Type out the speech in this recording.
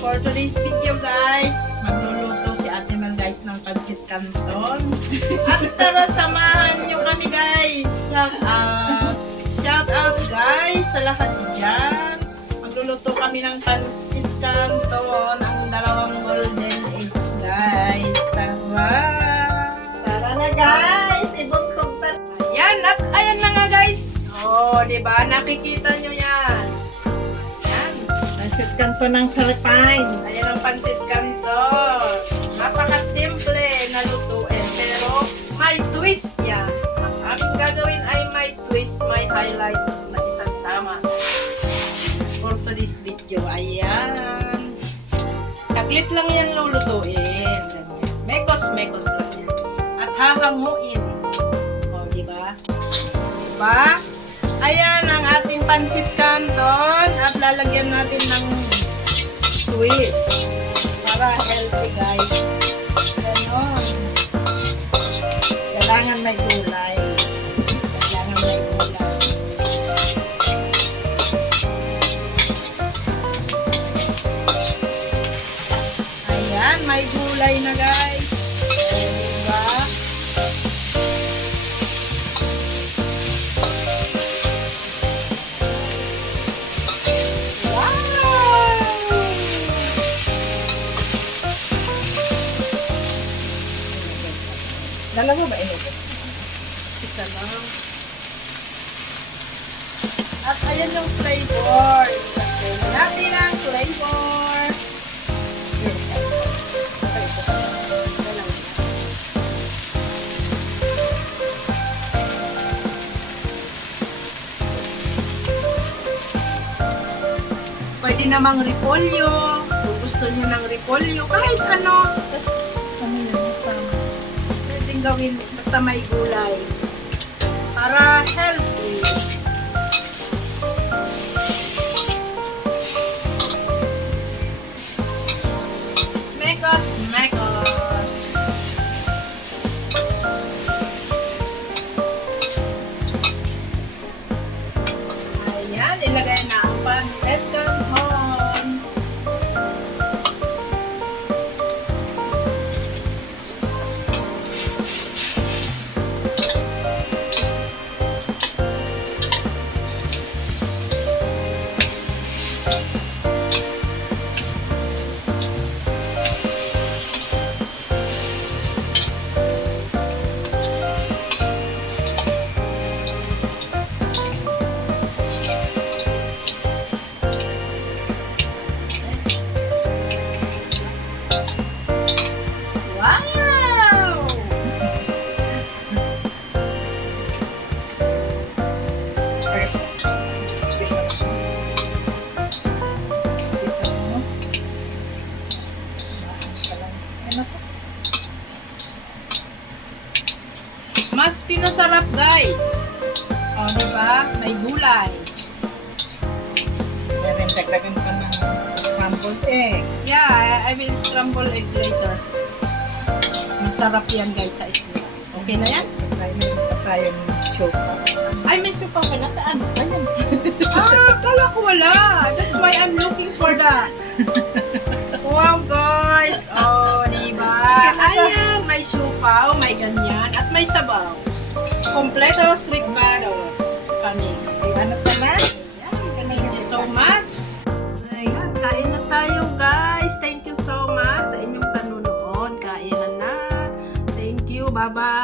For today's video guys, magluluto si Ate Mel guys ng pansit canton. At tara samahan nyo kami guys. Shout out. Shout out guys sa lahat dyan. Magluluto kami ng pansit canton. Ang dalawang golden eggs guys. Tara. Tara na guys, ibuntog ta. Ayan, at ayan na nga guys. Oh, di ba? Nakikita nyo. Yan. Pansit kanto ng Philippines. Ayan ang pansit canton. Napaka-simple na lutuin. Pero may twist yan. Ang aming gagawin ay may twist, may highlight na isasama. For today's video, ayan. Saglit lang yan lulutuin. Ganyan. Mekos-mekos lang yan. At hahanguin. O, di ba? Di ba? Ayan ang ating pansit lalagyan natin ng twist para healthy guys. Ganon. Kailangan may gulay. Kailangan may gulay. Ayan, may gulay na guys. Dalawa ba ino? Isa lang. At ayan yung flavor. Natin ang flavor. Pwede namang repolyo. Kung gusto niyo ng repolyo, kahit ano. Pwedeng gawin basta may gulay. Para healthy. Mekos, mekos. Ayan, ilagay na Mas pinasarap, guys. O, di ba? May gulay. Dagdagan pa ng scrambled egg. Yeah, I, I will scramble egg later. Masarap yan, guys, sa itlog. Okay na yan? Tayo meron pa tayong choco. Ay, may supa pa. Nasaan? Ayan. ah, kala ko wala. That's why I'm looking for that. May supaw, may ganyan, at may sabaw. Kompletos ricados kami. Ay, ano pa na? Thank you so much. Ayan, kain na tayo guys. Thank you so much sa inyong panunood. Kain na na. Thank you. Bye-bye.